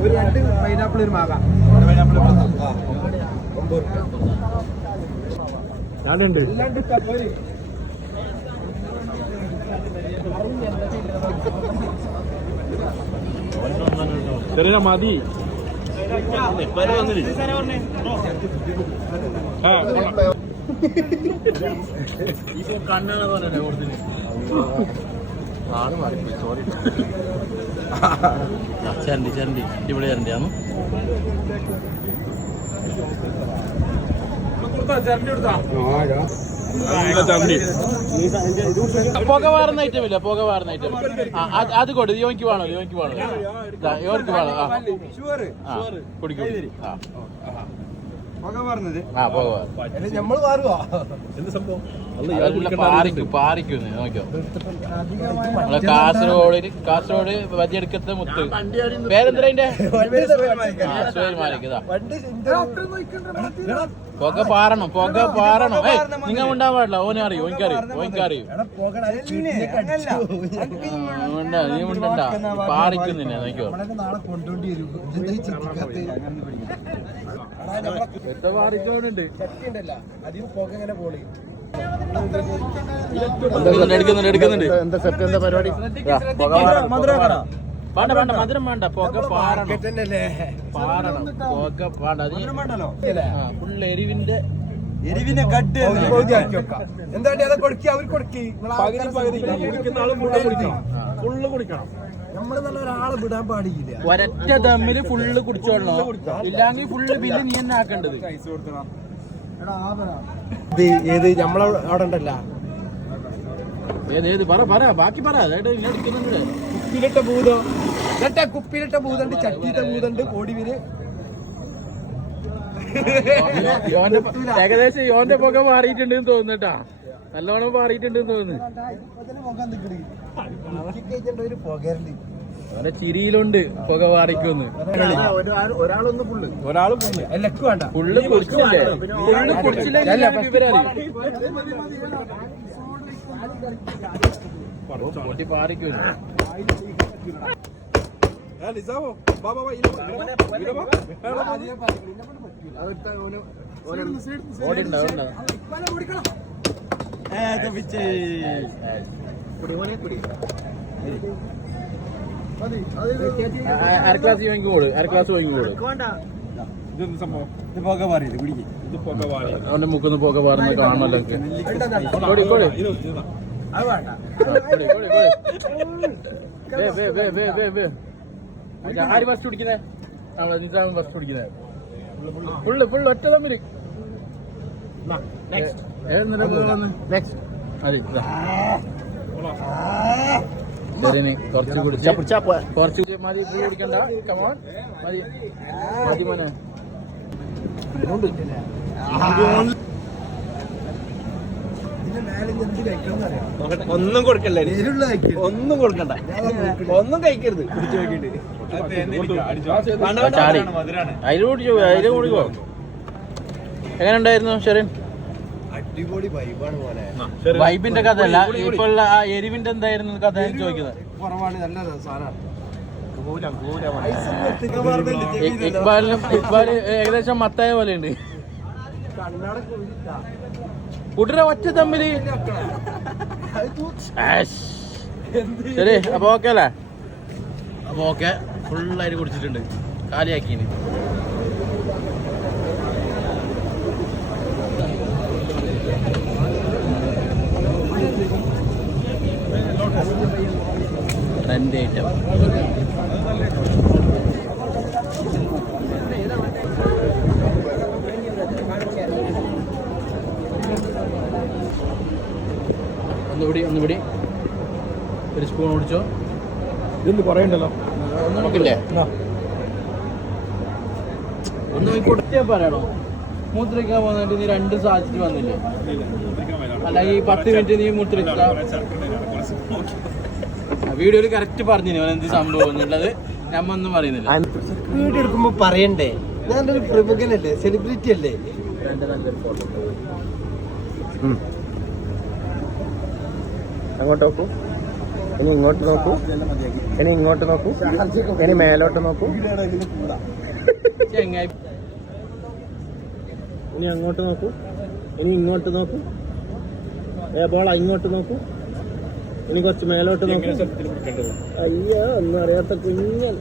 ഒരു 2 പൈനാപ്പിൾ ഒരു മാങ്ങ ഞാനുണ്ട് ചെറിയ മതി കണ്ണാണ് പറഞ്ഞേ കൂടുതൽ ആണ് മാറിപ്പോയി സോറി ചരണ്ടി ചരണ്ടി ഇവിടെ ചരണ്ടിയാന്ന് പുക വാറുന്ന ഐറ്റം ഇല്ല പുക വാറുന്ന ഐറ്റം അത് കൊടു യോനിക്ക് വേണോ യോനിക്ക് വേണോ യോർക്ക് വേണോ കുടിക്കും പാറിക്കുന്നു നോക്കിയോ കാസർഗോഡ് വതിയെടുക്കത്തെ മുത്ത് പേരെന്തരതിന്റെ പുക പാറണം നിങ്ങൾ ഉണ്ടാൻ പാടില്ല ഓനറിയും ഓനിക്കറിയും നീ ഉണ്ടണ്ട പാറിക്കുന്നില്ല നോക്കിയോ പാറിക്കോണ്ട് എടുക്കുന്നുണ്ട് എന്താ സെറ്റ് എന്താ പരിപാടി വേണ്ട മധുരം വേണ്ട പുക പാറണം പുക വേണ്ട ഫുള്ള് എരിവിന്റെ കട്ട് എന്താ അത് കൊടുക്കുക അവർ കൊടുക്കി ഫുള്ള് കുടിക്കണം നമ്മള് നല്ല ഒരാളെ വിടാൻ പാടില്ല ഒരൊറ്റ തമ്മില് ഫുള്ള് കുടിച്ചോളണം ഇല്ലെങ്കിൽ ഫുള്ള് ബില്ല് നീ തന്നെ ആക്കേണ്ടത് ഏത് നമ്മളവിടെ ഉണ്ടല്ല ഏത് പറ ബാക്കി പറ അതായിട്ട് എടുക്കുന്നുണ്ട് കുപ്പിയിലിട്ട ഭൂതണ്ട് ചട്ടിയിട്ട ഭൂതണ്ട് കോടിവീര് ഏകദേശം യോന്റെ പുക മാറിയിട്ടുണ്ടെന്ന് തോന്നുന്നുട്ടാ നല്ലോണം മാറിയിട്ടുണ്ടെന്ന് തോന്നുന്നു അവന്റെ ചിരിയിലുണ്ട് പുക മാറിക്കൊന്ന് ഒരാള് ഫുള്ള് കുടിച്ചില്ലേ ഫുള്ള് കുടിച്ചില്ലെങ്കിൽ വിവരറിയും പൊട്ടി പാറിക്കുന്നു അര ക്ലാസ് വാങ്ങിക്കോളൂ അവന്റെ മുക്കൊന്ന് പുക പാറുന്ന കാണണല്ലോ ആര് ഫസ്റ്റ് കുടിക്കുന്നേ നിസാമൻ ഫസ്റ്റ് കുടിക്കുന്നേ ഫുള്ള് ഒറ്റ തമ്മില് ശരി കുറച്ച് കുറച്ച് മതി കുടിക്കണ്ട കമോൺ മതി മോനെ ഒന്നും കൊടുക്കണ്ട ഒന്നും കഴിക്കരുത് അതിൽ കുടിക്കോ എങ്ങനെ ഉണ്ടായിരുന്നു ഷെറിൻ അടിപൊളി വൈബാണ് പോലെ വൈബിന്റെ കഥ അല്ല ഇപ്പൊ ആ എരിവിന്റെ എന്തായിരുന്നു കഥ ചോദിക്കുന്നത് കുറവാണ് നല്ല സാധനമാണ് ഇക്ബാല് ഏകദേശം മത്തായ പോലെ ഉണ്ട് കുട്ടിയുടെ ഒറ്റ തമ്മില് ശരി അപ്പൊ ഓക്കെ അല്ലേ അപ്പൊ ഓക്കെ ഫുള്ളായിട്ട് കുടിച്ചിട്ടുണ്ട് കാലിയാക്കീന് ട്രെൻഡ് ഐറ്റം ഒന്നുകൂടി ഒരു സ്പൂൺ കുടിച്ചോ ഇതൊന്നും പറയണ്ടല്ലോ ഒന്നും നോക്കില്ലേ ഒന്ന് കൊടുത്തേ പറയണോ മൂത്രയ്ക്കാൻ വന്നിട്ട് നീ 2 സാധിച്ചിട്ട് വന്നില്ലേ അല്ല ഈ 10 മിനിറ്റ് നീ മൂത്രയ്ക്ക വീഡിയോയിൽ കറക്റ്റ് പറഞ്ഞു എന്ത് സംഭവം എന്നുള്ളത് നമ്മൊന്നും പറയുന്നില്ല വീഡിയോ എടുക്കുമ്പോ പറയണ്ടേ ഞാനൊരു പ്രമുഖനല്ലേ സെലിബ്രിറ്റി അല്ലേ അങ്ങോട്ട് നോക്കൂ. ഇനി ഇങ്ങോട്ട് നോക്കൂ. ഇനി ഇങ്ങോട്ട് നോക്കൂ. ഇനി മേലോട്ട് നോക്കൂ. ഇനി അങ്ങോട്ട് നോക്കൂ. ഇനി ഇങ്ങോട്ട് നോക്കൂ. ബോൾ ഇങ്ങോട്ട് നോക്കൂ. ഇനി കുറച്ച് മേലോട്ട് നോക്കൂ. അയ്യോ ഒന്നും അറിയാത്ത കുഞ്ഞൻ.